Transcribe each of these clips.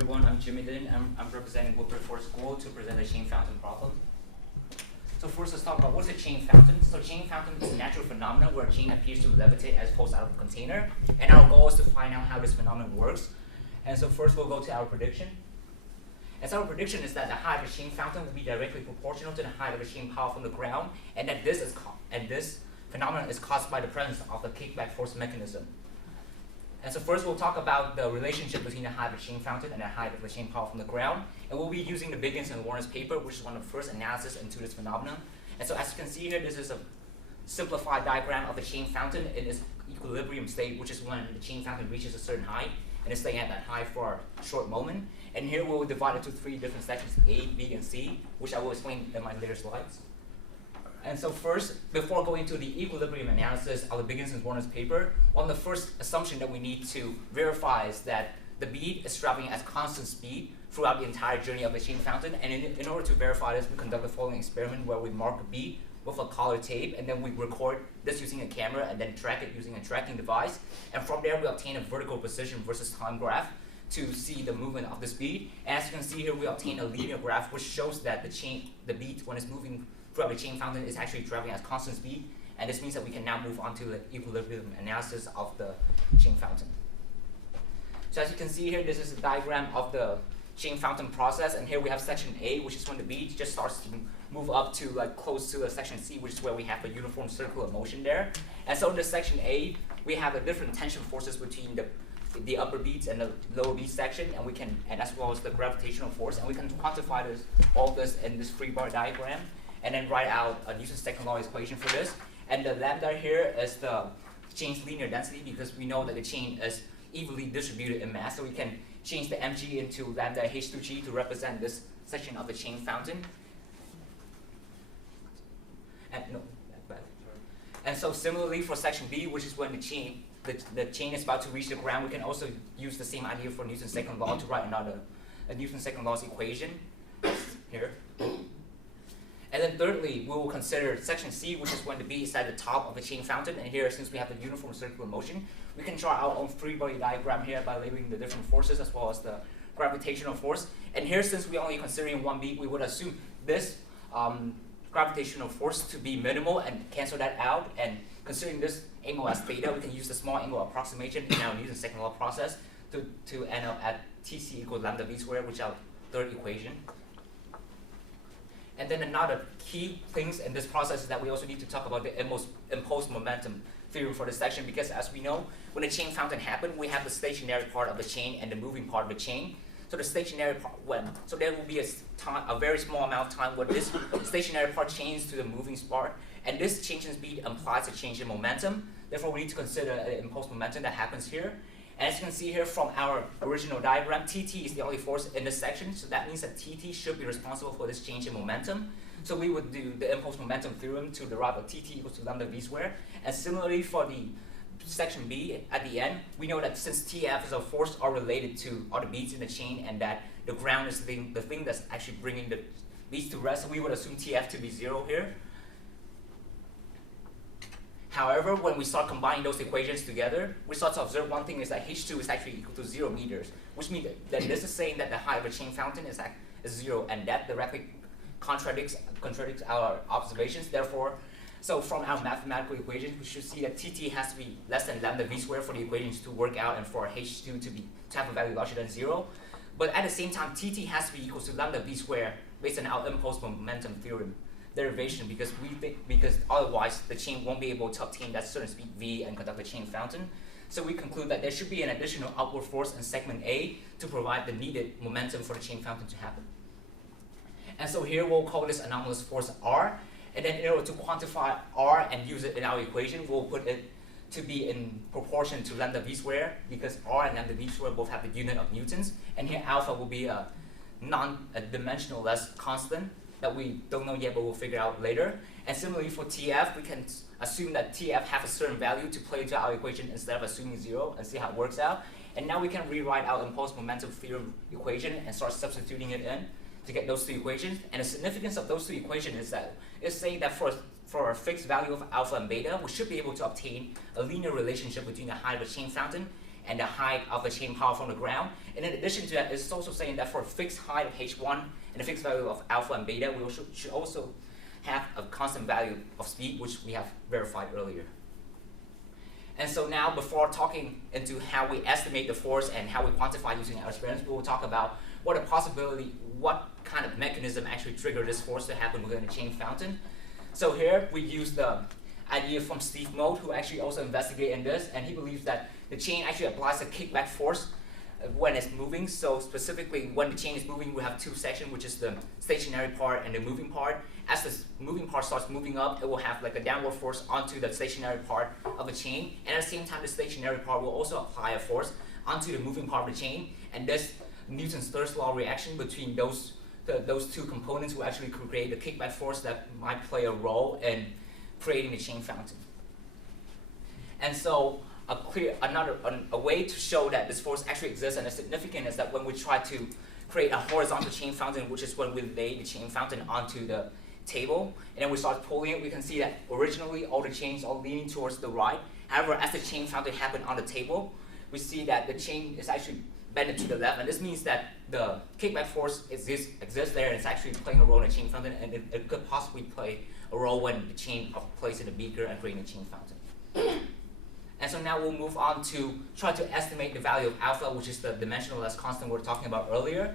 everyone, I'm Jimmy Lin. I'm representing Woodberry for School to present the chain fountain problem. So first let's talk about what's a chain fountain. So chain fountain is a natural phenomenon where a chain appears to levitate as opposed out of a container. And our goal is to find out how this phenomenon works. And so first we'll go to our prediction. And so our prediction is that the height of a chain fountain will be directly proportional to the height of a chain power from the ground, and that this phenomenon is caused by the presence of the kickback force mechanism. And so first we'll talk about the relationship between the height of a chain fountain and the height of the chain power from the ground. And we'll be using the Biggins and Warner's paper, which is one of the first analysis into this phenomenon. And so as you can see here, this is a simplified diagram of the chain fountain in its equilibrium state, which is when the chain fountain reaches a certain height, and it's staying at that height for a short moment. And here we'll divide it into three different sections, A, B, and C, which I will explain in my later slides. And so first, before going to the equilibrium analysis of the Biggins and Warner's paper, one of the first assumption that we need to verify is that the bead is traveling at constant speed throughout the entire journey of the chain fountain. And in order to verify this, we conduct the following experiment where we mark a bead with a colored tape, and then we record this using a camera and then track it using a tracking device. And from there, we obtain a vertical position versus time graph to see the movement of this bead. And as you can see here, we obtain a linear graph which shows that the bead, when it's moving throughout the chain fountain, is actually traveling at constant speed, and this means that we can now move on to the equilibrium analysis of the chain fountain. So as you can see here, this is a diagram of the chain fountain process, and here we have section A, which is when the bead just starts to move up to close to section C, which is where we have a uniform circular motion there. And so in this section A, we have the different tension forces between the upper beads and the lower bead section, and as well as the gravitational force, and we can quantify all this in this free bar diagram, and then write out a Newton's second law equation for this. And the lambda here is the chain's linear density, because we know that the chain is evenly distributed in mass, so we can change the mg into lambda h2g to represent this section of the chain fountain. And so similarly for section B, which is when the chain is about to reach the ground, we can also use the same idea for Newton's second law to write a Newton's second law's equation here. And then thirdly, we will consider section C, which is when the bead is at the top of the chain fountain. And here, since we have the uniform circular motion, we can draw our own free body diagram here by labeling the different forces as well as the gravitational force. And here, since we're only considering one bead, we would assume this gravitational force to be minimal and cancel that out. And considering this angle as theta, we can use the small angle approximation in our Newton's second law process to end up at Tc equals lambda v squared, which is our third equation. And then another key things in this process is that we also need to talk about the imposed momentum theorem for this section, because as we know, when the chain fountain happens, we have the stationary part of the chain and the moving part of the chain. So the stationary part, so there will be a very small amount of time where this stationary part changes to the moving part, and this change in speed implies a change in momentum. Therefore, we need to consider the imposed momentum that happens here. And as you can see here from our original diagram, Tt is the only force in this section, so that means that Tt should be responsible for this change in momentum. So we would do the imposed momentum theorem to derive a Tt equals to lambda v squared. And similarly for the section B at the end, we know that since Tf is a force are related to all the beads in the chain, and that the ground is the thing that's actually bringing the beads to rest, so we would assume Tf to be 0 here. However, when we start combining those equations together, we start to observe one thing is that H2 is actually equal to 0 meters, which means that this is saying that the height of a chain fountain is 0, and that directly contradicts our observations. Therefore, so from our mathematical equations, we should see that Tt has to be less than lambda v squared for the equations to work out and for H2 to have a value larger than 0. But at the same time, Tt has to be equal to lambda v squared based on our imposed momentum theorem derivation, because otherwise the chain won't be able to obtain that certain speed v and conduct the chain fountain. So we conclude that there should be an additional upward force in segment A to provide the needed momentum for the chain fountain to happen. And so here we'll call this anomalous force R, and then in order to quantify R and use it in our equation, we'll put it to be in proportion to lambda v squared, because R and lambda v squared both have the unit of newtons, and here alpha will be a dimensionless constant that we don't know yet, but we'll figure out later. And similarly for Tf, we can assume that Tf have a certain value to play into our equation instead of assuming 0, and see how it works out. And now we can rewrite our imposed momentum theorem equation and start substituting it in to get those two equations. And the significance of those two equations is that it's saying that for a fixed value of alpha and beta, we should be able to obtain a linear relationship between the height of a chain fountain and the height of the chain power from the ground. And in addition to that, it's also saying that for a fixed height of h1 and a fixed value of alpha and beta, we should also have a constant value of speed, which we have verified earlier. And so now, before talking into how we estimate the force and how we quantify using our experiments, we will talk about what kind of mechanism actually triggered this force to happen within a chain fountain. So here we use the idea from Steve Mote, who actually also investigated in this, and he believes that the chain actually applies a kickback force when it's moving. So specifically, when the chain is moving, we have two sections, which is the stationary part and the moving part. As the moving part starts moving up, it will have like a downward force onto the stationary part of the chain, and at the same time, the stationary part will also apply a force onto the moving part of the chain, and this Newton's third law reaction between those two components will actually create a kickback force that might play a role in creating the chain fountain. And so a way to show that this force actually exists and is significant is that when we try to create a horizontal chain fountain, which is when we lay the chain fountain onto the table, and then we start pulling it, we can see that originally all the chains are leaning towards the right. However, as the chain fountain happened on the table, we see that the chain is actually bended to the left, and this means that the kickback force exists there, and it's actually playing a role in the chain fountain, and it could possibly play a role when the chain are placed in the beaker and creating a chain fountain. And so now we'll move on to try to estimate the value of alpha, which is the dimensionless constant we were talking about earlier.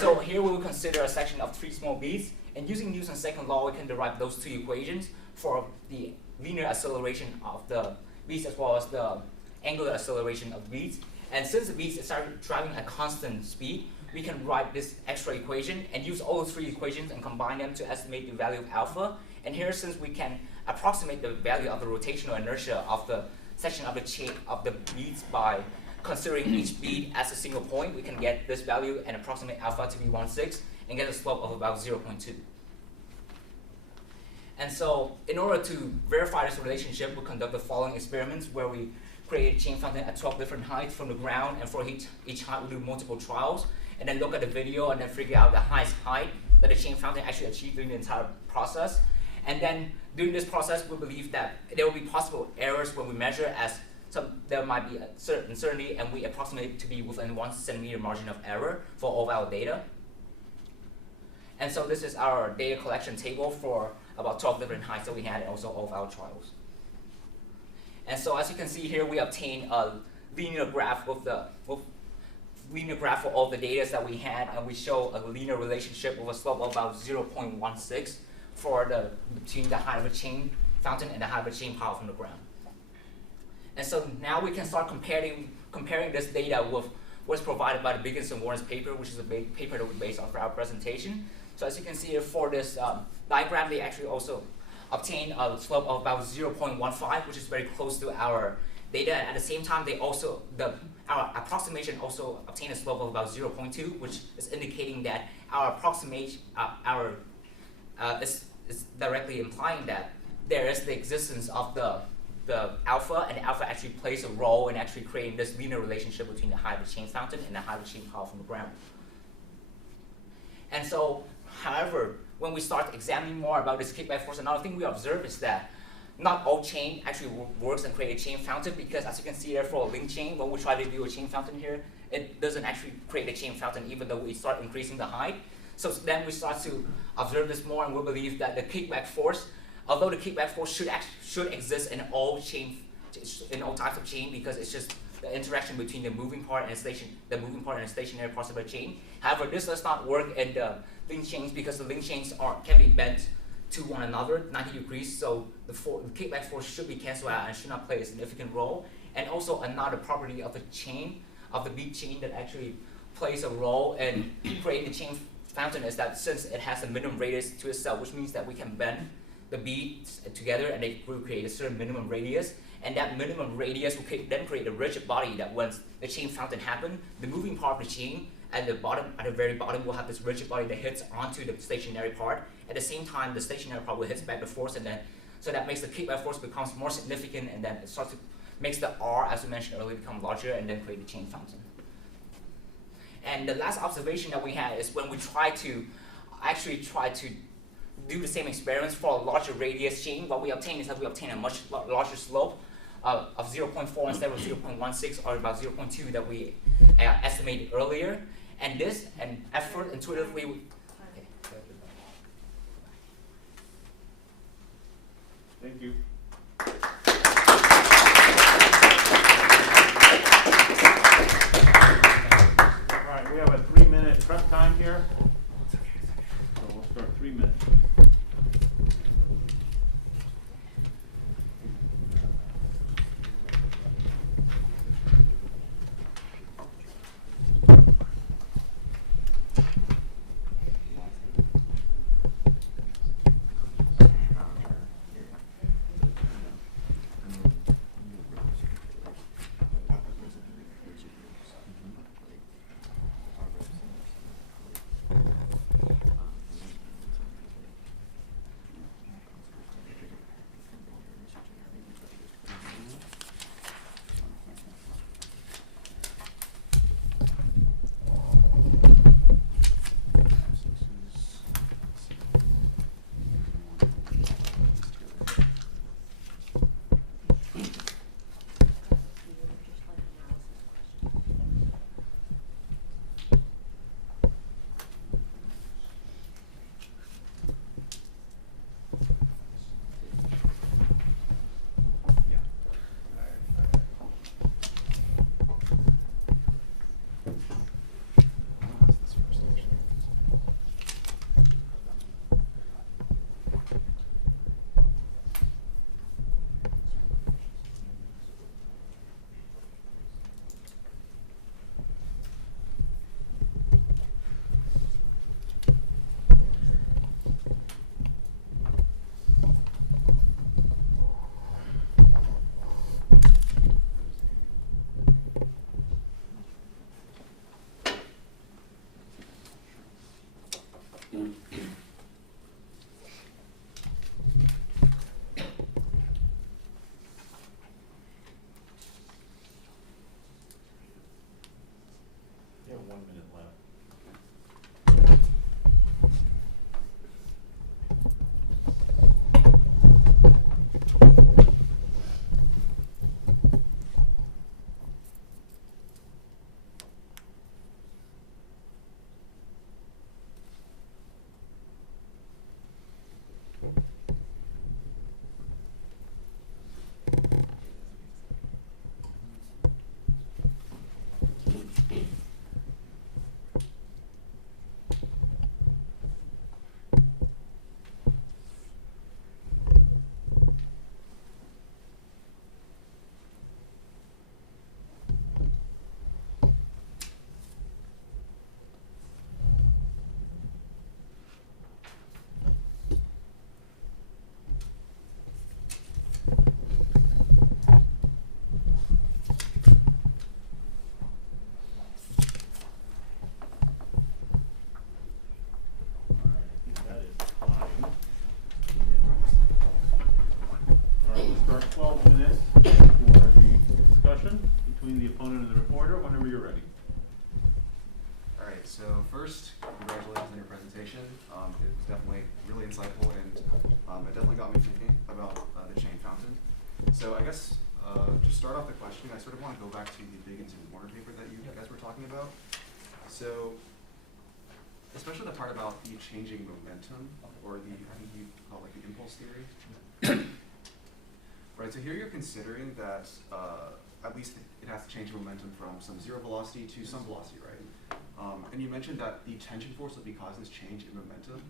So here we will consider a section of 3 small beads, and using Newton's second law, we can derive those two equations for the linear acceleration of the beads as well as the angular acceleration of the beads. And since the beads are driving at constant speed, we can write this extra equation and use all those 3 equations and combine them to estimate the value of alpha. And here, since we can approximate the value of the rotational inertia of the section of the chain of the beads by considering each bead as a single point, we can get this value and approximate alpha to be 1/6 and get a slope of about 0.2. And so in order to verify this relationship, we'll conduct the following experiments where we create a chain fountain at 12 different heights from the ground, and for each height we'll do multiple trials, and then look at the video and then figure out the highest height that the chain fountain actually achieved during the entire process. And then during this process, we believe that there will be possible errors when we measure, as there might be a certain uncertainty, and we approximate it to be within 1 centimeter margin of error for all of our data. And so this is our data collection table for about 12 different heights that we had, and also all of our trials. And so as you can see here, we obtain a linear graph for all the data that we had, and we show a linear relationship with a slope of about 0.16 between the height of a chain fountain and the height of a chain power from the ground. And so now we can start comparing this data with what's provided by the Biggins and Warren's paper, which is a paper that we based on for our presentation. So as you can see here, for this diagram, they actually also obtain a slope of about 0.15, which is very close to our data. And at the same time, our approximation also obtained a slope of about 0.2, which is indicating that our approximation is directly implying that there is the existence of the alpha, and the alpha actually plays a role in actually creating this linear relationship between the height of the chain fountain and the height of the chain power from the ground. And so, however, when we start examining more about this kickback force, another thing we observe is that not all chain actually works and create a chain fountain, because as you can see there, for a link chain, when we try to do a chain fountain here, it doesn't actually create a chain fountain even though we start increasing the height. So then we start to observe this more, and we believe that the kickback force, although the kickback force should exist in all types of chain, because it's just the interaction between the moving part and the stationary parts of the chain. However, this does not work in the link chains, because the link chains can be bent to one another 90 degrees, so the kickback force should be canceled out and should not play a significant role. And also another property of the chain, of the bead chain, that actually plays a role in creating the chain fountain is that since it has a minimum radius to itself, which means that we can bend the beads together and they will create a certain minimum radius, and that minimum radius will then create a rigid body that once the chain fountain happens, the moving part of the chain at the very bottom will have this rigid body that hits onto the stationary part. At the same time, the stationary part will hit back the force, and then so that makes the kickback force becomes more significant, and then it starts to makes the R, as we mentioned earlier, become larger, and then create the chain fountain. And the last observation that we had is when we try to do the same experiments for a larger radius chain, what we obtain is that we obtain a much larger slope, of 0.4 instead of 0.16, or about 0.2 that we estimated earlier. And this, and at first, intuitively, okay. Thank you. All right, we have a 3-minute prep time here. So we'll start 3 minutes. You have 1 minute left. Start 12 minutes for the discussion between the opponent and the reporter whenever you're ready. All right, so first, congratulations on your presentation. It was definitely really insightful, and it definitely got me thinking about the chain fountain. So I guess to start off the questioning, I sort of want to go back to the Biggins and Warner paper that you guys were talking about. So especially the part about the changing momentum, or the, I think you call it like the impulse theory. Right, so here you're considering that at least it has to change the momentum from some zero velocity to some velocity, right? And you mentioned that the tension force will be causing this change in momentum.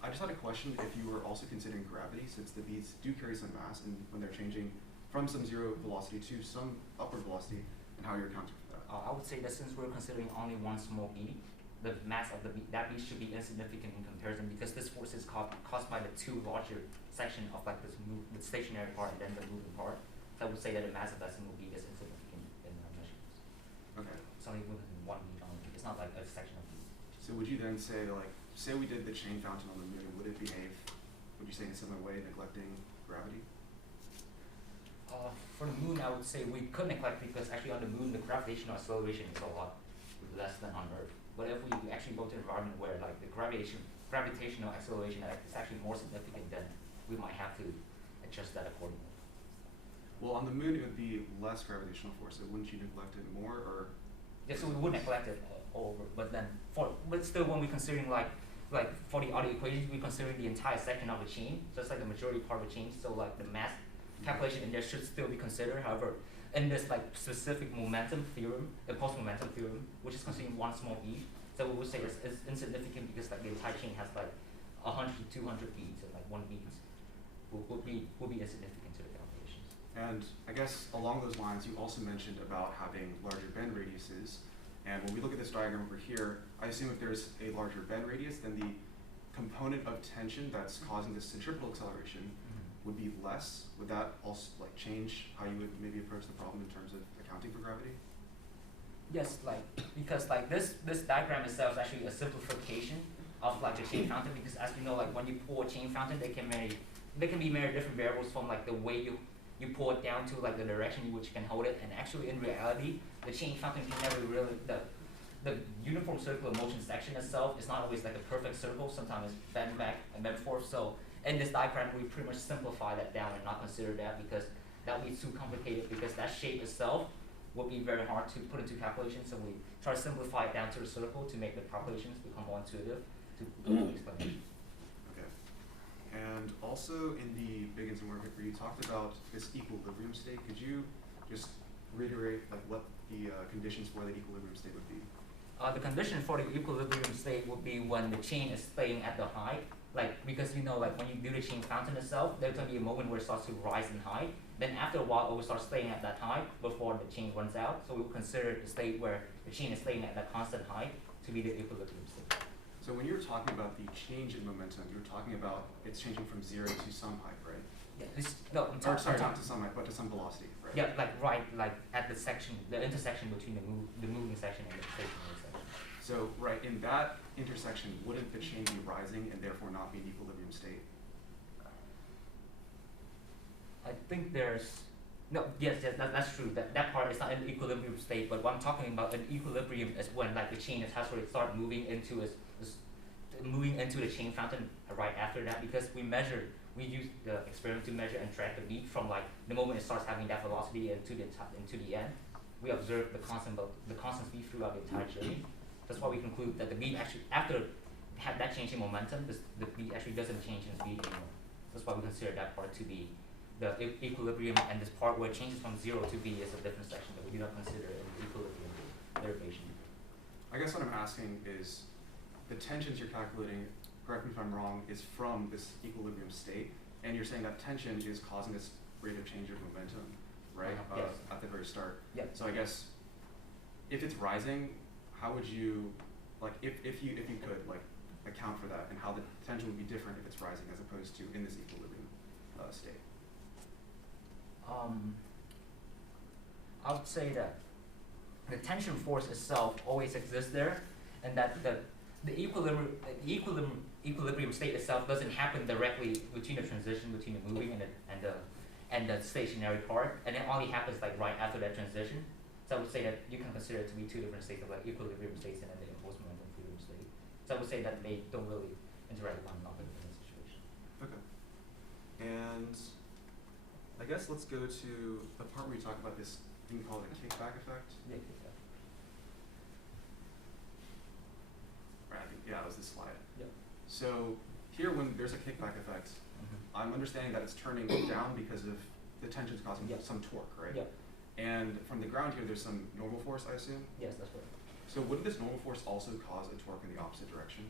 I just had a question if you were also considering gravity, since the beads do carry some mass, and when they're changing from some zero velocity to some upward velocity, and how you're accounting for that. I would say that since we're considering only one small bead, the mass of that bead should be insignificant in comparison, because this force is caused by the two larger section of like this the stationary part and then the moving part. So I would say that the mass of that single bead is insignificant in measurements. Okay. It's only moving one bead only. It's not like a section of bead. So would you then say, like, say we did the chain fountain on the moon, would it behave, would you say in a similar way, neglecting gravity? For the moon, I would say we could neglect, because actually on the moon the gravitational acceleration is a lot less than on Earth. But if we actually go to an environment where like the gravitational acceleration is actually more significant, then we might have to adjust that accordingly. Well, on the moon, it would be less gravitational force, so wouldn't you neglect it more, or? Yeah, so we would neglect it over, but still when we're considering like for the other equations, we're considering the entire section of the chain, so it's like the majority part of the chain, so like the mass calculation in there should still be considered. However, in this like specific momentum theorem, the post-momentum theorem, which is considering one small bead, so we would say it's insignificant because like the entire chain has like 100 to 200 beads, and like one bead would be insignificant to the calculations. And I guess along those lines, you also mentioned about having larger bend radiuses. And when we look at this diagram over here, I assume if there's a larger bend radius, then the component of tension that's causing this centripetal acceleration would be less. Would that also like change how you would maybe approach the problem in terms of accounting for gravity? Yes, like because like this diagram itself is actually a simplification of like the chain fountain, because as we know, like when you pull a chain fountain, they can be many different variables from like the way you pull it down to like the direction in which you can hold it, and actually in reality, the chain fountain can never really, the uniform circular motion section itself is not always like a perfect circle, sometimes it's bent back and bent forth. So in this diagram, we pretty much simplify that down and not consider that, because that would be too complicated, because that shape itself would be very hard to put into calculations. So we try to simplify it down to the circle to make the calculations become more intuitive to explain. Okay. And also in the Bigginson work paper, you talked about this equilibrium state. Could you just reiterate like what the conditions for the equilibrium state would be? The condition for the equilibrium state would be when the chain is staying at the height, like because you know, like when you do the chain fountain itself, there's gonna be a moment where it starts to rise in height. Then after a while, it will start staying at that height before the chain runs out. So we will consider the state where the chain is staying at that constant height to be the equilibrium state. So when you were talking about the change in momentum, you were talking about it's changing from 0 to some height, right? Yeah, no, I'm Sorry, talking. not to some height, but to some velocity, right? Yeah, like at the section, the intersection between the moving section and the stationary section. So right in that intersection, wouldn't the chain be rising and therefore not be an equilibrium state? I think there's yes, that's true. That part is not an equilibrium state, but what I'm talking about an equilibrium is when like the chain has to start moving into the chain fountain right after that, because we use the experiment to measure and track the beat from like the moment it starts having that velocity into the end. We observe the constant speed throughout the entire journey. That's why we conclude that the beat actually, after have that change in momentum, the beat actually doesn't change in speed anymore. That's why we consider that part to be the equilibrium, and this part where it changes from 0 to V is a different section that we do not consider in the equilibrium derivation. I guess what I'm asking is the tensions you're calculating, correct me if I'm wrong, is from this equilibrium state, and you're saying that tension is causing this rate of change of momentum, right? Yes. At the very start. Yeah. So I guess if it's rising, how would you, like, if you could like account for that, and how the tension would be different if it's rising as opposed to in this equilibrium state? I would say that the tension force itself always exists there, and that the equilibrium state itself doesn't happen directly between the transition between the moving and the stationary part, and it only happens like right after that transition. So I would say that you can consider it to be two different states of like equilibrium states and then the impulse momentum freedom state. So I would say that they don't really interact with one another in this situation. Okay. And I guess let's go to the part where you talk about this thing called a kickback effect. Yeah. Right, I think, yeah, that was this slide. Yeah. So here, when there's a kickback effect, I'm understanding that it's turning down because of the tension's causing some torque, right? Yeah. And from the ground here, there's some normal force, I assume? Yes, that's right. So wouldn't this normal force also cause a torque in the opposite direction?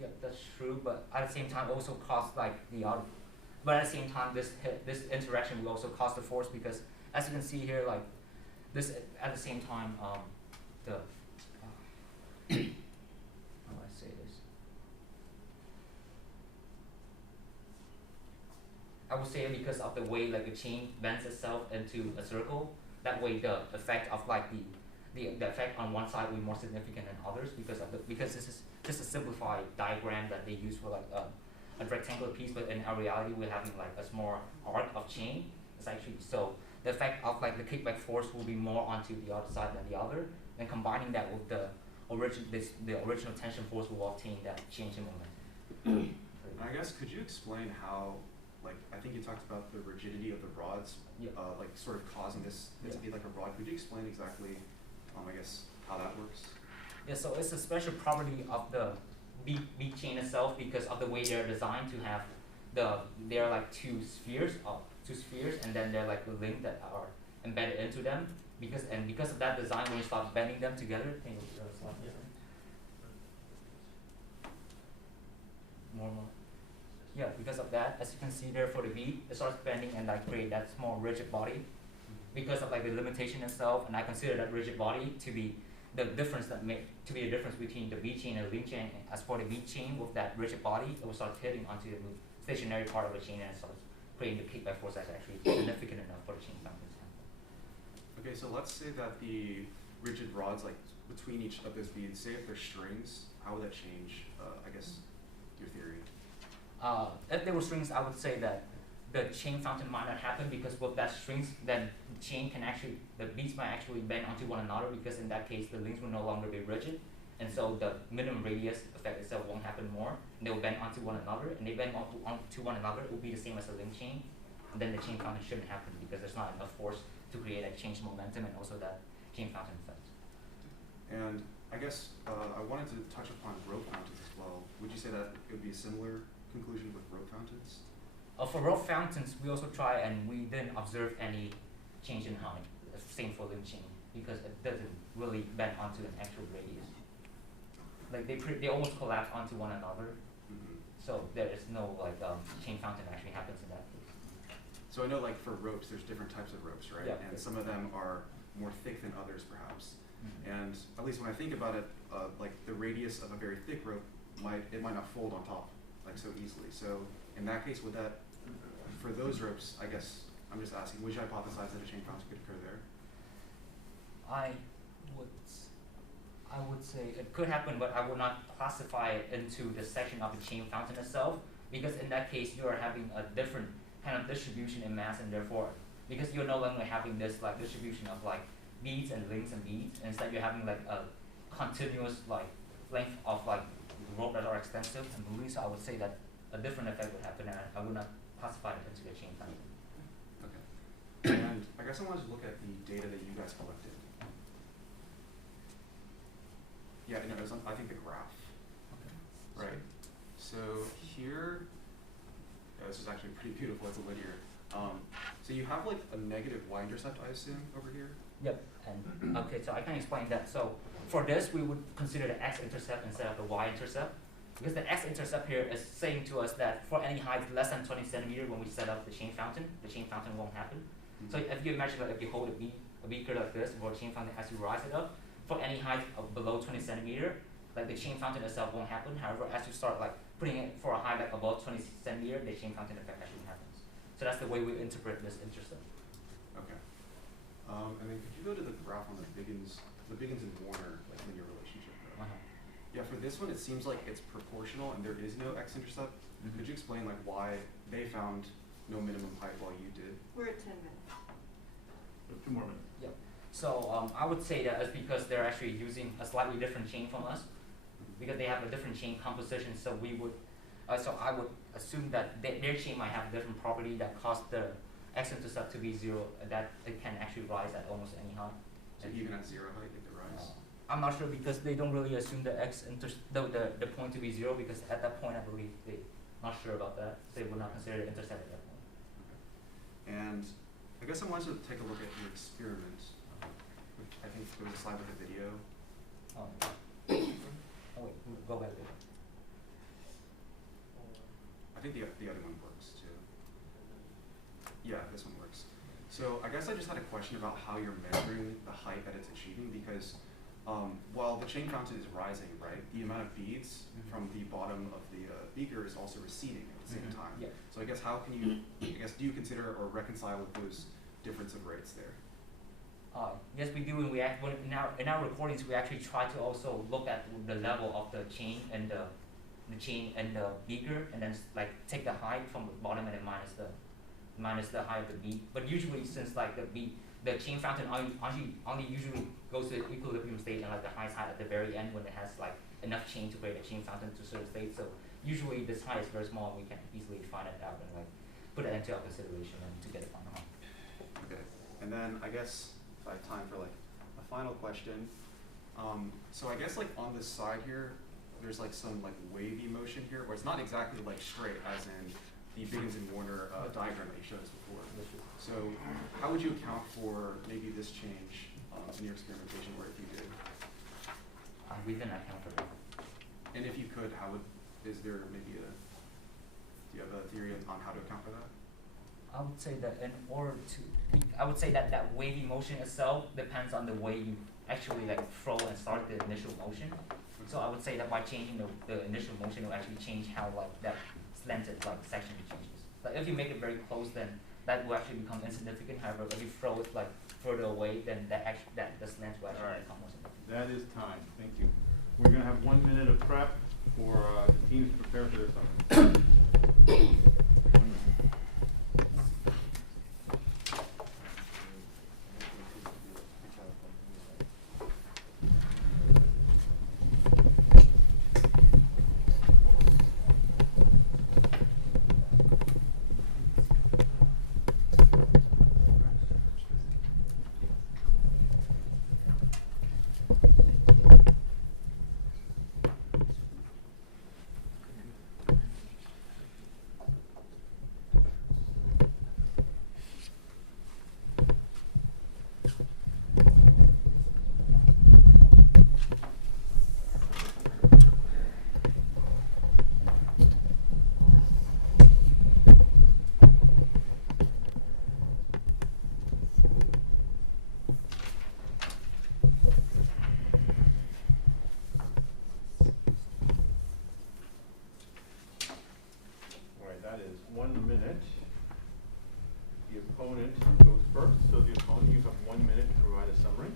Yeah, that's true, but at the same time also cause like the other. But at the same time, this interaction will also cause the force, because as you can see here, like this at the same time, how do I say this? I would say because of the way like the chain bends itself into a circle, that way the effect of like the effect on one side will be more significant than others, because this is just a simplified diagram that they use for like a rectangular piece, but in our reality we're having like a small arc of chain. It's actually, so the effect of like the kickback force will be more onto the other side than the other, and combining that with the original tension force will obtain that change in momentum. And I guess, could you explain how, like, I think you talked about the rigidity of the rods, Yeah. like sort of causing this it to be like a rod. Could you explain exactly, I guess, how that works? Yeah, so it's a special property of the bead chain itself because of the way they're designed to have they're like two spheres, and then they're like the link that are embedded into them. Because of that design, when you start bending them together, can you slide this in? More. Yeah, because of that, as you can see there for the bead, it starts bending and like create that small rigid body. Because of like the limitation itself, and I consider that rigid body to be the difference between the bead chain and the link chain. As for the bead chain with that rigid body, it will start hitting onto the stationary part of the chain and it starts creating the kickback force that's actually significant enough for the chain fountain to happen. Okay, so let's say that the rigid rods, like between each of those beads, say if they're strings, how would that change, I guess, your theory? If there were strings, I would say that the chain fountain might not happen because with that strings, then the beads might actually bend onto one another because in that case, the links will no longer be rigid. And so the minimum radius effect itself won't happen more. And they will bend onto one another. And they bend onto one another, it will be the same as a link chain. And then the chain fountain shouldn't happen because there's not enough force to create that change momentum and also that chain fountain effect. And I guess I wanted to touch upon rope fountains as well. Would you say that it would be a similar conclusion with rope fountains? For rope fountains, we also try and we didn't observe any change in height. Same for link chain because it doesn't really bend onto an actual radius. Like they almost collapse onto one another. So there is no like chain fountain actually happens in that case. So I know like for ropes, there's different types of ropes, right? Yeah. And some of them are more thick than others, perhaps. Mm-hmm. And at least when I think about it, like the radius of a very thick rope might not fold on top like so easily. So in that case, would that, for those ropes, I guess I'm just asking, would you hypothesize that a chain fountain could occur there? I would say it could happen, but I would not classify it into the section of the chain fountain itself, because in that case you are having a different kind of distribution in mass, and therefore, because you're no longer having this like distribution of like beads and links and beads, and instead you're having like a continuous like length of like rope that are extensive and moving. So I would say that a different effect would happen, and I would not classify it into the chain fountain. Okay. And I guess I wanted to look at the data that you guys collected. Yeah, no, it was on, I think the graph. Okay. Right. So here, this is actually pretty beautiful. It's a linear. So you have like a negative y-intercept, I assume, over here. Yep. And okay, so I can explain that. So for this, we would consider the x-intercept instead of the y-intercept, because the x-intercept here is saying to us that for any height less than 20 centimeters, when we set up the chain fountain won't happen. So if you imagine that if you hold a beaker like this, or a chain fountain as you rise it up, for any height of below 20 centimeters, like the chain fountain itself won't happen. However, as you start like putting it for a height like above 20 centimeters, the chain fountain effect actually happens. So that's the way we interpret this intercept. Okay. And then could you go to the graph on the Biggins and Warner like linear relationship? Yeah, for this one, it seems like it's proportional and there is no x-intercept. Could you explain like why they found no minimum height while you did? We're at 10 minutes. 2 more minutes. Yep. So I would say that it's because they're actually using a slightly different chain from us, because they have a different chain composition. So I would assume that their chain might have a different property that causes the x-intercept to be 0, that it can actually rise at almost any height. So even at 0 height, it could rise? I'm not sure, because they don't really assume the the point to be 0, because at that point I believe they're not sure about that. They would not consider the intercept at that point. Okay. And I guess I wanted to take a look at your experiment. I think there was a slide with a video. Oh wait, go back there. I think the other one works too. Yeah, this one works. So I guess I just had a question about how you're measuring the height that it's achieving, because while the chain fountain is rising, right, the amount of beads from the bottom of the beaker is also receding at the same time. Yeah. So I guess how can you, do you consider or reconcile with those difference of rates there? Yes, we do, and in our recordings we actually try to also look at the level of the chain and the beaker, and then like take the height from the bottom and then minus the height of the bead. But usually, since like the chain fountain only usually goes to equilibrium state and like the highest height at the very end when it has like enough chain to create a chain fountain to a certain state. So usually this height is very small, we can easily find it out and like put it into our consideration and to get it final height. Okay, and then I guess I have time for like a final question. So I guess like on this side here, there's like some like wavy motion here, or it's not exactly like straight as in the Biggins and Warner diagram that you showed us before. So how would you account for maybe this change in your experimentation, or if you did? We didn't account for that. And if you could, is there maybe do you have a theory on how to account for that? I would say that in order to, I would say that that wavy motion itself depends on the way you actually like throw and start the initial motion. So I would say that by changing the initial motion, it will actually change how like that slanted like section changes. Like if you make it very close, then that will actually become insignificant. However, if you throw it like further away, then the slant will actually become more significant. That is time. Thank you. We're going to have 1 minute of prep for the teams to prepare for their summary. 1 minute. That is 1 minute. The opponent goes first. So the opponent, you have 1 minute to provide a summary.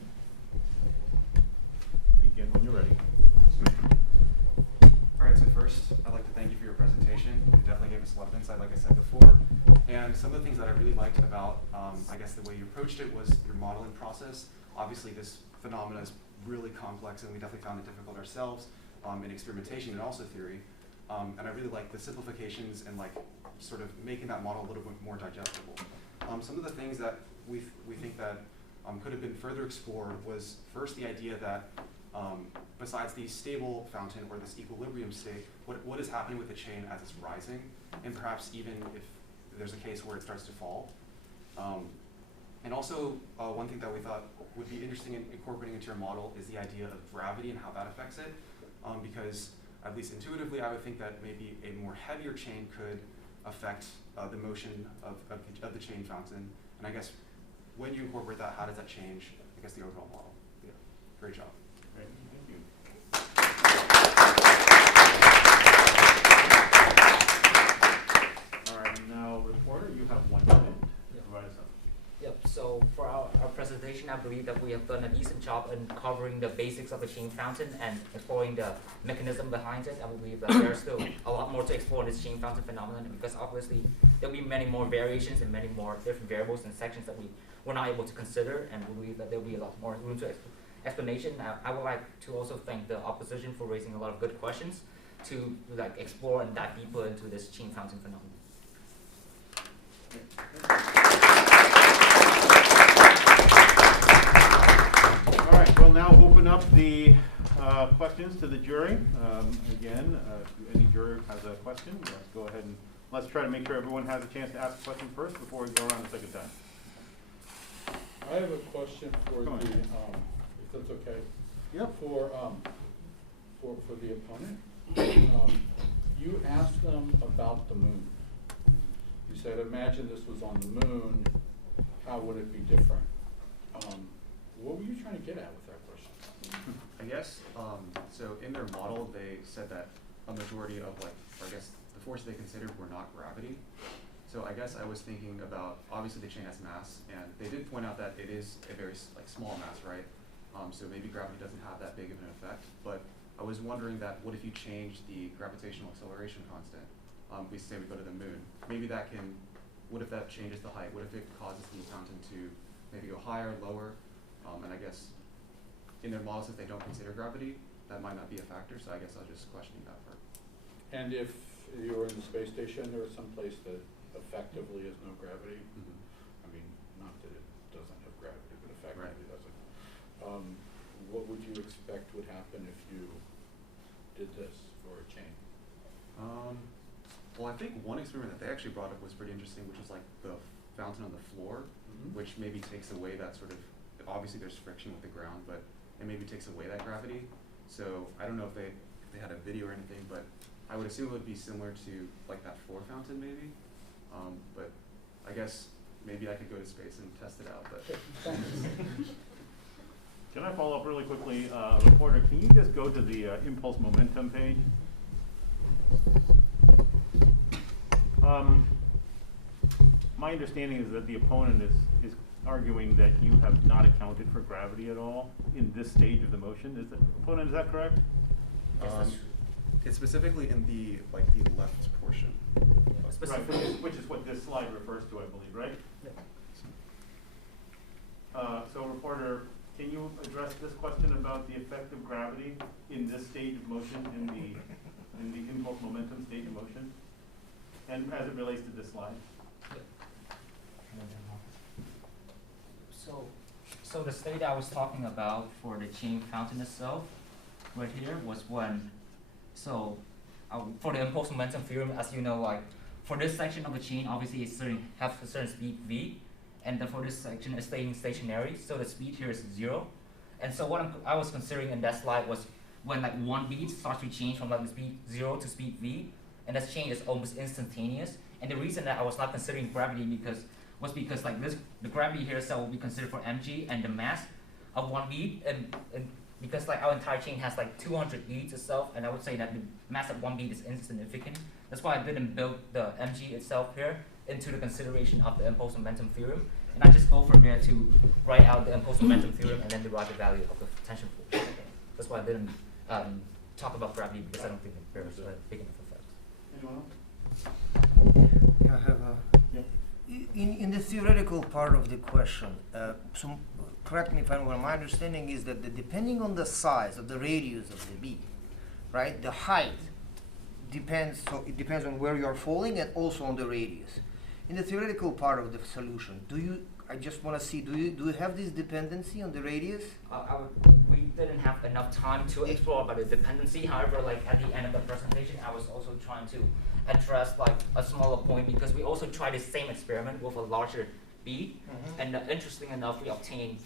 Begin when you're ready. All right, so first, I'd like to thank you for your presentation. You definitely gave us a lot of insight, like I said before. And some of the things that I really liked about, I guess, the way you approached it was your modeling process. Obviously, this phenomena is really complex, and we definitely found it difficult ourselves in experimentation and also theory. And I really like the simplifications and like sort of making that model a little bit more digestible. Some of the things that we think that could have been further explored was first the idea that besides the stable fountain or this equilibrium state, what is happening with the chain as it's rising, and perhaps even if there's a case where it starts to fall. And also one thing that we thought would be interesting in incorporating into your model is the idea of gravity and how that affects it, because at least intuitively, I would think that maybe a more heavier chain could affect the motion of the chain fountain. And I guess when you incorporate that, how does that change, I guess, the overall model? Yeah. Great job. Great. Thank you. All right, now, reporter, you have 1 minute to provide us something. Yep, so for our presentation, I believe that we have done a decent job in covering the basics of a chain fountain and exploring the mechanism behind it. I believe that there's still a lot more to explore in this chain fountain phenomenon, because obviously there'll be many more variations and many more different variables and sections that we were not able to consider, and we believe that there'll be a lot more room to explanation. I would like to also thank the opposition for raising a lot of good questions to like explore and dive deeper into this chain fountain phenomenon. All right, we'll now open up the questions to the jury. Again, if any juror has a question, let's go ahead and let's try to make sure everyone has a chance to ask a question first before we go around the second time. I have a question for Go the, ahead. if that's okay. Yep. For the opponent, you asked them about the moon. You said, imagine this was on the moon, how would it be different? What were you trying to get at with that question? I guess, so in their model, they said that a majority of like, or I guess the forces they considered were not gravity. So I guess I was thinking about, obviously the chain has mass, and they did point out that it is a very like small mass, right? So maybe gravity doesn't have that big of an effect, but I was wondering that what if you change the gravitational acceleration constant? We say we go to the moon. Maybe that can, what if that changes the height? What if it causes the fountain to maybe go higher, lower? And I guess in their models, if they don't consider gravity, that might not be a factor, so I guess I was just questioning that part. And if you're in the space station, there is some place that effectively has no gravity. I mean, not that it doesn't have gravity, but effectively doesn't. What would you expect would happen if you did this for a chain? Well, I think one experiment that they actually brought up was pretty interesting, which is like the fountain on the floor, which maybe takes away that sort of, obviously there's friction with the ground, but it maybe takes away that gravity. So I don't know if they had a video or anything, but I would assume it would be similar to like that floor fountain maybe. But I guess maybe I could go to space and test it out. But Can I follow up really quickly? Reporter, can you just go to the impulse momentum page? My understanding is that the opponent is arguing that you have not accounted for gravity at all in this stage of the motion. Is that correct? Yes, that's true. it's specifically in the left portion. Specifically, Right, which is what this slide refers to, I believe, right? So reporter, can you address this question about the effect of gravity in this stage of motion, in the impulse momentum stage of motion? And as it relates to this slide? So the state I was talking about for the chain fountain itself, right here, was when, for the impulse momentum theorem, as you know, like, for this section of the chain, obviously it's has a certain speed v, and then for this section it's staying stationary, so the speed here is 0. And so what I was considering in that slide was when like one beat starts to change from like the speed 0 to speed v, and that change is almost instantaneous. And the reason that I was not considering gravity was because like the gravity here itself will be considered for mg and the mass of one bead, and because like our entire chain has like 200 beads itself, and I would say that the mass of one bead is insignificant. That's why I didn't build the mg itself here into the consideration of the impulse momentum theorem, and I just go from there to write out the impulse momentum theorem and then derive the value of the potential force. That's why I didn't talk about gravity, because I don't think there's a big enough effect. Anyone else? I have a, Yep. in the theoretical part of the question, correct me if I'm wrong, my understanding is that depending on the size of the radius of the bead, right, the height depends, so it depends on where you are falling and also on the radius. In the theoretical part of the solution, I just want to see, do you have this dependency on the radius? We didn't have enough time to explore about the dependency. However, like at the end of the presentation, I was also trying to address like a smaller point, because we also tried the same experiment with a larger bead, and interesting enough, we obtained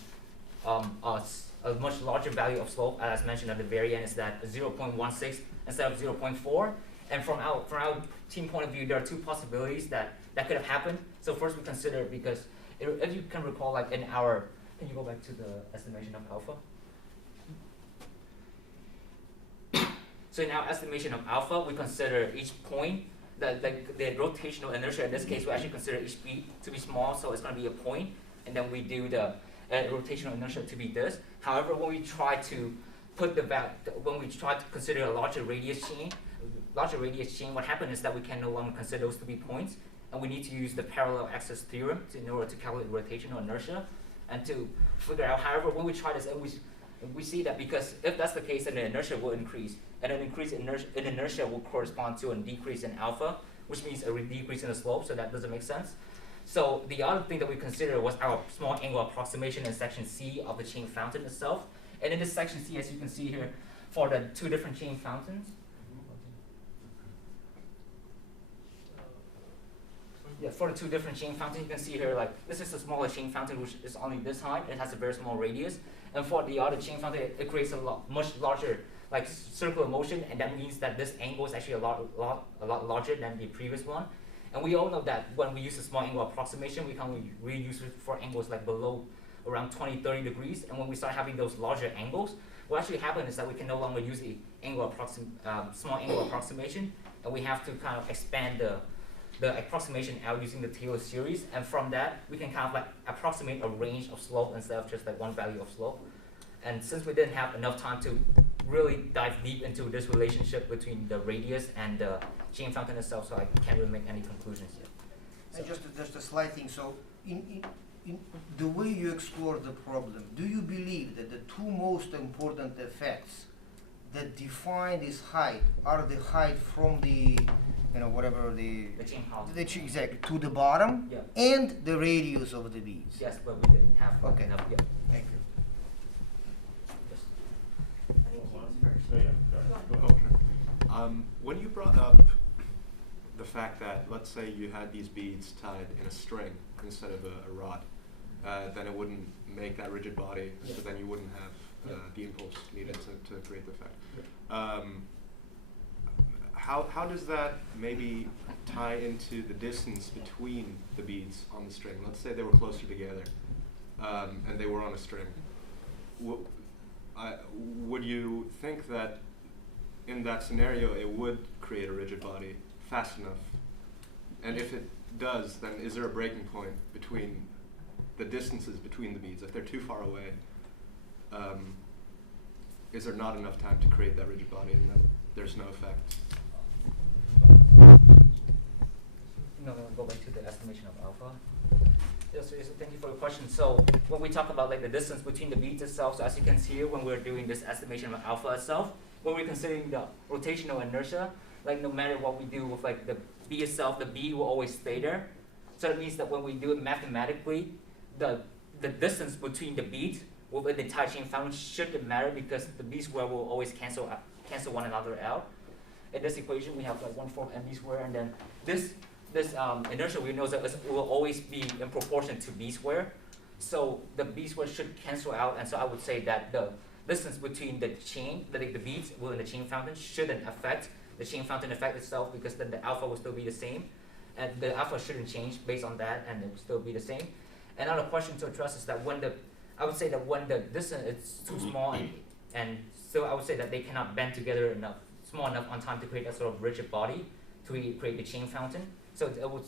a much larger value of slope. As mentioned at the very end, is that 0.16 instead of 0.4. And from our team point of view, there are two possibilities that could have happened. So first, we consider, because if you can recall, like in our, can you go back to the estimation of alpha? So in our estimation of alpha, we consider each point, the rotational inertia. In this case, we actually consider each bead to be small, so it's going to be a point, and then we do the rotational inertia to be this. However, when we try to consider a larger radius chain, what happens is that we can no longer consider those to be points, and we need to use the parallel axis theorem in order to calculate rotational inertia and to figure out. However, when we try this, we see that because if that's the case, then the inertia will increase, and an increase in inertia will correspond to a decrease in alpha, which means a decrease in the slope, so that doesn't make sense. So the other thing that we considered was our small angle approximation in section C of the chain fountain itself. And in this section C, as you can see here, for the two different chain fountains, for the two different chain fountains, you can see here, like, this is a smaller chain fountain, which is only this height. It has a very small radius. And for the other chain fountain, it creates a much larger, like, circular motion, and that means that this angle is actually a lot larger than the previous one. And we all know that when we use a small angle approximation, we can reuse it for angles like below around 20-30 degrees. And when we start having those larger angles, what actually happens is that we can no longer use the small angle approximation, and we have to kind of expand the approximation out using the Taylor series, and from that we can kind of like approximate a range of slope instead of just like one value of slope. And since we didn't have enough time to really dive deep into this relationship between the radius and the chain fountain itself, so I can't really make any conclusions yet. So And just a slight thing. So in the way you explore the problem, do you believe that the two most important effects that define this height are the height from the, whatever The chain house. exactly, to the bottom, Yeah. and the radius of the beads. Yes, but we didn't have Okay. enough. Yeah. Thank you. Yes. I think he was first. So, yeah, go ahead. Go on. When you brought up the fact that, let's say you had these beads tied in a string instead of a rod, then it wouldn't make that rigid body, Yeah. so then you wouldn't have Yeah. the impulse needed to create the effect. Yeah. How does that maybe tie into the distance between the beads on the string? Let's say they were closer together, and they were on a string. Would you think that in that scenario it would create a rigid body fast enough? And if it does, then is there a breaking point between the distances between the beads? If they're too far away, is there not enough time to create that rigid body and then there's no effect? No, go back to the estimation of alpha. Yes, so thank you for the question. So when we talk about like the distance between the beads itself, so as you can see here, when we're doing this estimation of alpha itself, when we're considering the rotational inertia, like no matter what we do with like the B itself, the B will always stay there. So that means that when we do it mathematically, the distance between the beads within the entire chain fountain shouldn't matter because the B square will always cancel one another out. In this equation, we have like 1/4 mb squared, and then this inertia we know that it will always be in proportion to b squared. So the b squared should cancel out, and so I would say that the distance between the chain, the beads within the chain fountain shouldn't affect the chain fountain effect itself, because then the alpha will still be the same, and the alpha shouldn't change based on that, and it will still be the same. Another question to address is that when the distance is too small, and so I would say that they cannot bend together small enough on time to create a sort of rigid body to create the chain fountain. So it would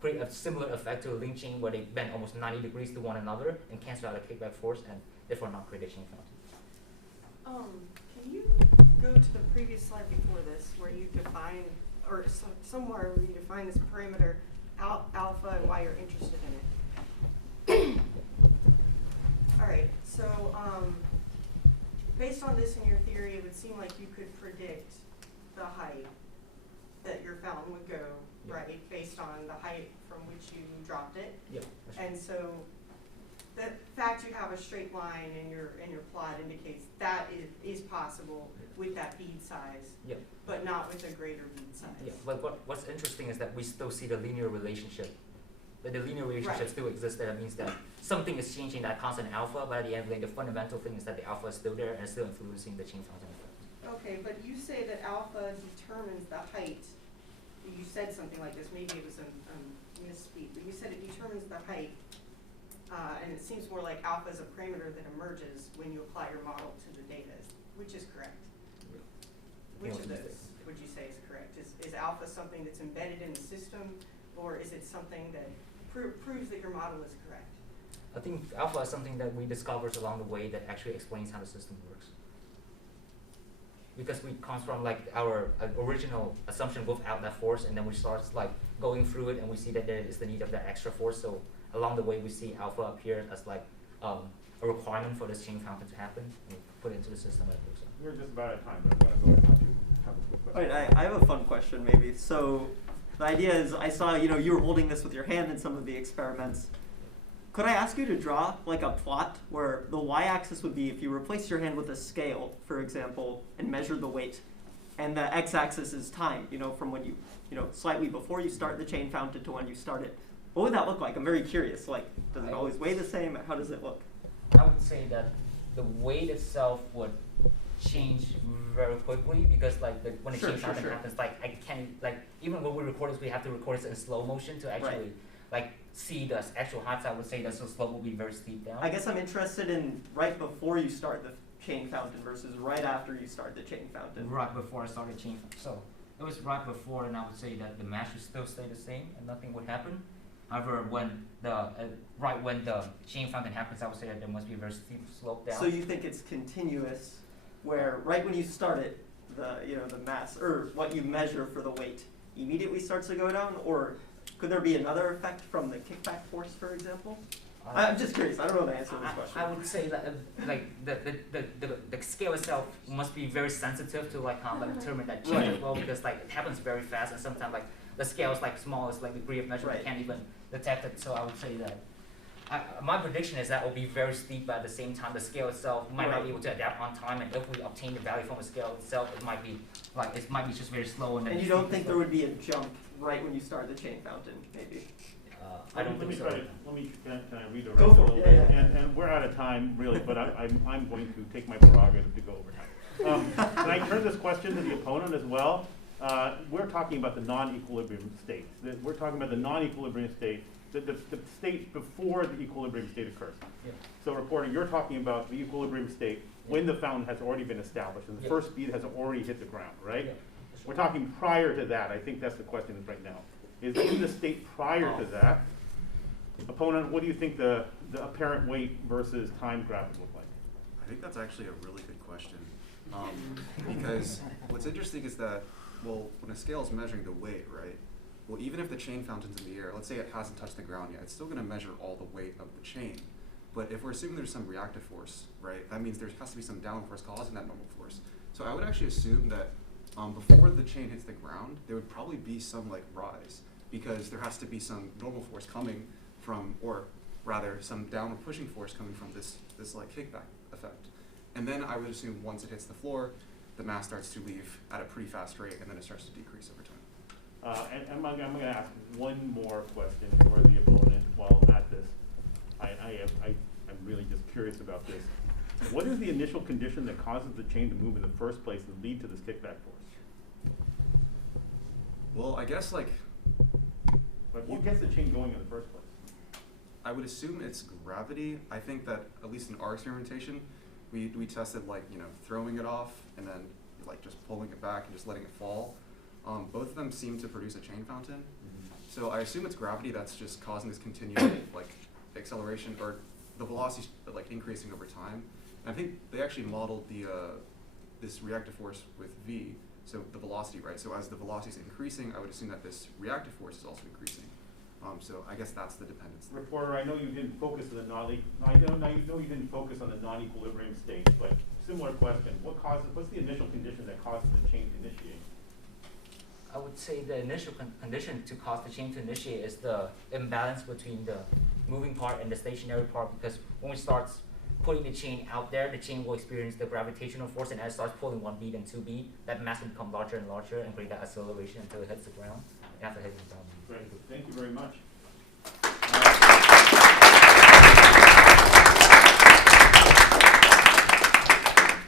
create a similar effect to a link chain where they bend almost 90 degrees to one another and cancel out a kickback force, and therefore not create a chain fountain. Can you go to the previous slide before this where you define, or somewhere where you define this parameter alpha and why you're interested in it? All right, so based on this in your theory, it would seem like you could predict the height that your fountain would go, Yeah. right, based on the height from which you dropped it. Yeah. And so the fact you have a straight line in your plot indicates that is possible with that bead size, Yeah. but not with a greater bead size. Yeah. But what's interesting is that we still see the linear relationship. That the linear relationship Right. still exists there. That means that something is changing that constant alpha, but at the end of the day, the fundamental thing is that the alpha is still there and still influencing the chain fountain effect. Okay, but you say that alpha determines the height. You said something like this, maybe it was a misspeak, but you said it determines the height, and it seems more like alpha is a parameter that emerges when you apply your model to the data. Which is correct? Which of those would you say is correct? Is alpha something that's embedded in the system, or is it something that proves that your model is correct? I think alpha is something that we discovered along the way that actually explains how the system works. Because we come from like our original assumption without that force, and then we start like going through it, and we see that there is the need of that extra force. So along the way, we see alpha appear as like a requirement for this chain fountain to happen, and we put it into the system and it works out. We're just about out of time, but I'm going to go ahead and let you have a quick question. All right, I have a fun question maybe. So the idea is, I saw, you were holding this with your hand in some of the experiments. Could I ask you to draw like a plot where the y-axis would be if you replace your hand with a scale, for example, and measure the weight, and the x-axis is time, from when you, slightly before you start the chain fountain to when you start it. What would that look like? I'm very curious. Like, does it always weigh the same? How does it look? I would say that the weight itself would change very quickly, because like when the chain fountain happens, like I can't, like even when we record this, we have to record this in slow motion to actually like see the actual heights. I would say that the slope will be very steep down. I guess I'm interested in right before you start the chain fountain versus right after you start the chain fountain. Right before I started chain fountain. So it was right before, and I would say that the mass should still stay the same and nothing would happen. However, when the right when the chain fountain happens, I would say that there must be a very steep slope down. So you think it's continuous, where right when you start it, the mass or what you measure for the weight immediately starts to go down, or could there be another effect from the kickback force, for example? I'm just curious. I don't know the answer to this question. I would say that the scale itself must be very sensitive to like kind of like determine that change as well, because like it happens very fast, and sometimes like the scale is like small, it's like degree of measurement can't even detect it. So I would say that my prediction is that it will be very steep, but at the same time the scale itself might not be able to adapt on time, and if we obtain the value from the scale itself, it might be just very slow. And then you don't think there would be a jump right when you start the chain fountain, maybe? I don't think so. Can I redirect Go a for little it. bit? Yeah. And we're out of time, really, but I'm going to take my prerogative to go over time. Can I turn this question to the opponent as well? We're talking about the non-equilibrium state. We're talking about the non-equilibrium state, the state before the equilibrium state occurs. Yeah. So reporter, you're talking about the equilibrium state when the fountain has already been established and the first speed has already hit the ground, right? Yeah. We're talking prior to that. I think that's the question right now. Is in the state prior to that, opponent, what do you think the apparent weight versus time graph would look like? I think that's actually a really good question. Because what's interesting is that, well, when a scale is measuring the weight, right? Well, even if the chain fountain's in the air, let's say it hasn't touched the ground yet, it's still going to measure all the weight of the chain. But if we're assuming there's some reactive force, right, that means there has to be some downward force causing that normal force. So I would actually assume that before the chain hits the ground, there would probably be some like rise, because there has to be some normal force coming from, or rather some downward pushing force coming from this like kickback effect. And then I would assume once it hits the floor, the mass starts to leave at a pretty fast rate, and then it starts to decrease over time. And I'm going to ask one more question for the opponent while I'm at this. I'm really just curious about this. What is the initial condition that causes the chain to move in the first place and lead to this kickback force? Well, I guess like What gets the chain going in the first place? I would assume it's gravity. I think that at least in our experimentation, we tested like, you know, throwing it off and then like just pulling it back and just letting it fall. Both of them seem to produce a chain fountain. So I assume it's gravity that's just causing this continued like acceleration, or the velocity like increasing over time. And I think they actually modeled the this reactive force with V, so the velocity, right? So as the velocity is increasing, I would assume that this reactive force is also increasing. So I guess that's the dependence. Reporter, I know you didn't focus on the non-equilibrium state, but similar question. What's the initial condition that causes the chain to initiate? I would say the initial condition to cause the chain to initiate is the imbalance between the moving part and the stationary part, because when we start putting the chain out there, the chain will experience the gravitational force, and as it starts pulling 1 bead and 2 bead, that mass will become larger and larger and create that acceleration until it hits the ground. After hitting the ground. Very good. Thank you very much.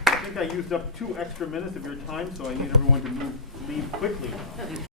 I think I used up 2 extra minutes of your time, so I need everyone to leave quickly.